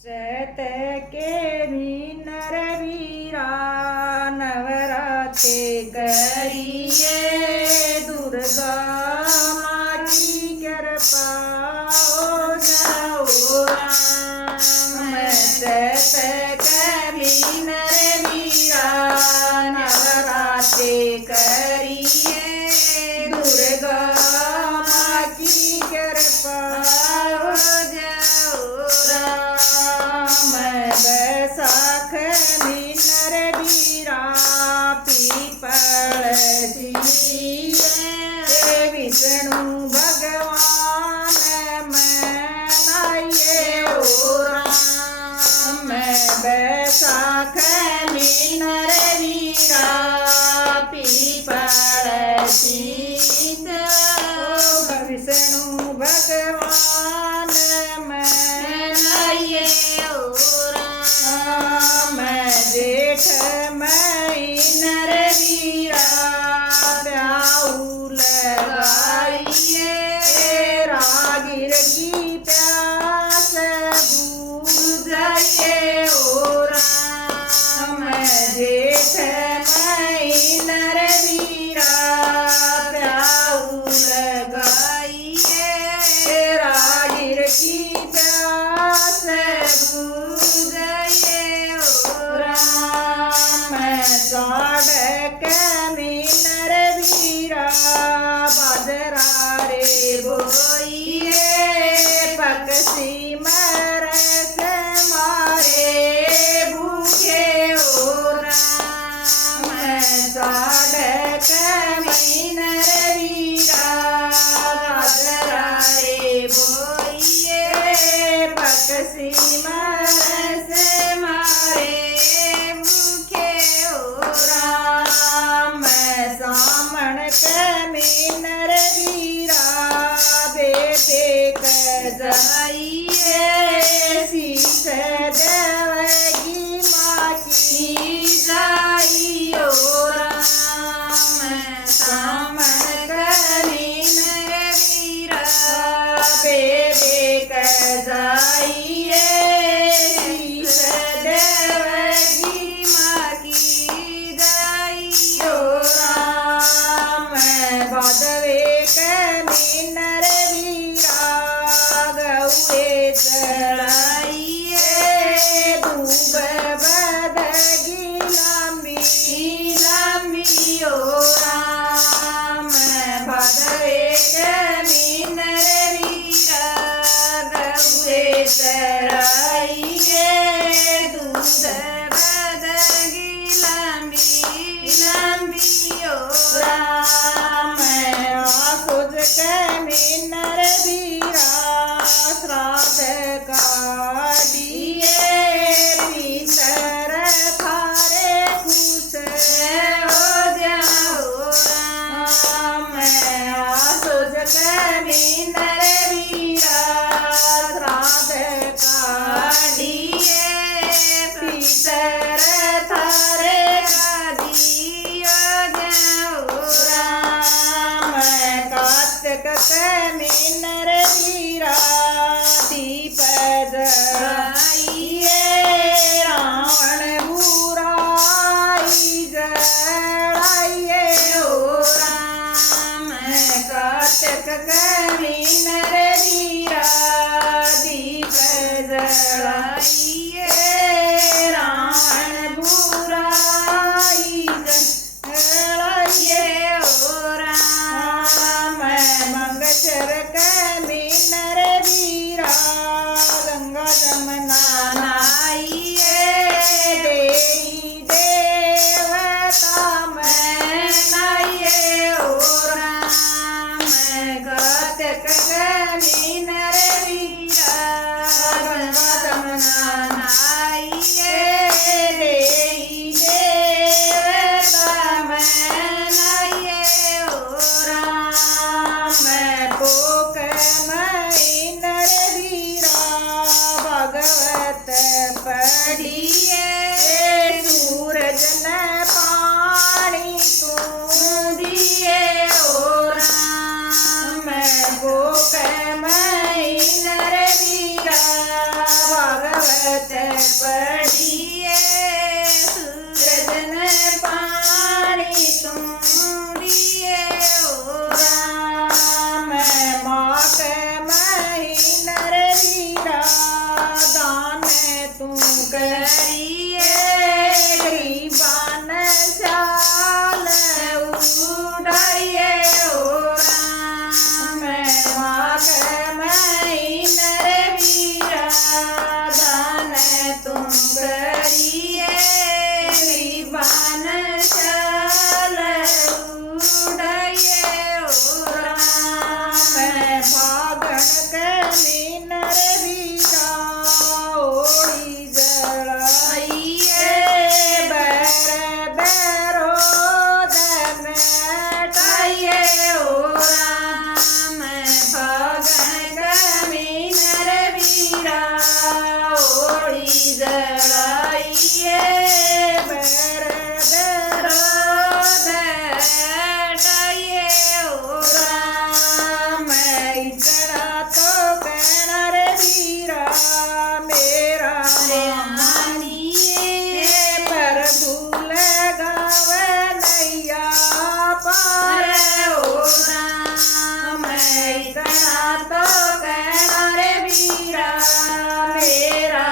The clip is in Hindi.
चैत के मीनर वीरा नवराते करिए दुर्गा माँ की कृपा हो जाओ राम। चैत के मीनर वीरा नवराते करिए दुर्गा माँ की कृपा हो जाओ राम। बैसाख मीनर वीरा पीपल विष्णु भगवान मनाइए ओ राम। बैसाख मीनर वीरा पीपल विष्णु भगवान मनाइए ओ राम। जेठ महीनर वीरा प्याऊ लगाइए रागिर की प्यास बुझाइए ओ राम। जेठ महीनर वीरा प्याऊ लगाइए रागिर की प्यास बुझाइए ओ राम। साढ़ मीनर वीरा बाजरा रे बोइए पक्षी मरस मारे भूखे ओ राम। साढ़ मीनर वीरा बाजरा रे बोइए पक्षी मरस मारे भूखे ओ राम। सामण मीनर वीरा बेटे जाइए शीश देवगी माँ की जाइए ओ राम। सामण मीनर वीरा बेटे जाइए शीश देवगी माँ की जाइए ओ राम। बादवे मीनर वीरा गौए चढ़ाइए दूब बदगी लंबी लंबी ओ राम। बादवे मीनर वीरा गौए चढ़ाइए दूध बदगी लंबी लंबी ओ राम। खुद मीनर वीरा श्राद्ध काटिए पितर थारे खुश हो जाओ राम। खुद मीनर वीरा श्राद्ध काटिए पितर थारे काटी हो जाओ राम। कार्तिक मीनर वीरा दीप जलाइए रावण बुराई जलाइए ओ राम। कार्तिक मीनर वीरा दीप जलाइए रावण बुराई जलाइए ओ राम। मंगचर मीनर वीरा गंगा जमुना नहाइए देवी देवता मनाइए ओ राम। कार्तिक मीनर वीरा गंगा जमुना नहाइए देवी देवता मनाइए ओ राम। पोक मीनर वीरा भगवत पढ़िए सूरज न पानी तू दिए ओ राम। पोक मीनर वीरा भगवत पढ़िए सूरज ने पानी तुम दिए ओ राम माघ महीना रे वीरा दान तू करिए गरीबान शाल उड़ाइए ओ राम माघ महीना रे वीरा दान तुम करिए गरीबान शाल उड़ाइए ओ राम फागण के महीना रे वीरा ओड़ी जलाइए बर बेरोद मिटाइए ओ राम फागण के महीना रे वीरा ओड़ी जलाइए बर बेरोद मिटाइए ओ राम इतना तो कहना रे वीरा मेरा मानिए प्रभु लगावे नैया पार ओ राम इतना तो कहना रे वीरा मेरा